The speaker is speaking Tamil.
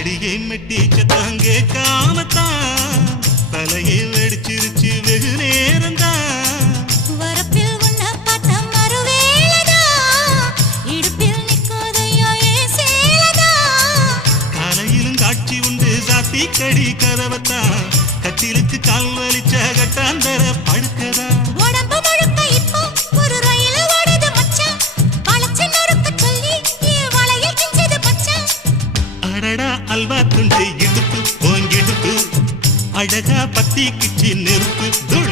அடியை மெட்டி சத்தம் கேட்காமத்தான் தலையை வெடிச்சிருச்சு வெகு நேரம்தான். வரப்பில் உன்ன பார்த்த மறுவேளதா இடுப்பில் நிற்காதையா ஏன் சேலதா. காலையிலும் காட்சி உண்டு சாத்தி கடி கதவத்தான் கட்டிலுக்கு கால் வலிச்ச கட்டாந்தர படுக்கதா. உடம்பு முழுக்க இப்போ ஒரு ரயில் ஓடுது மச்சான். வளைச்சு நொறுக்க சொல்லி என் வளையல் கிஞ்சது மச்சான். அடடா அல்வா துண்டு இடுப்பு ஓங்கிடுப்பு அழகா பத்தி கிச்சி நெருப்பு துள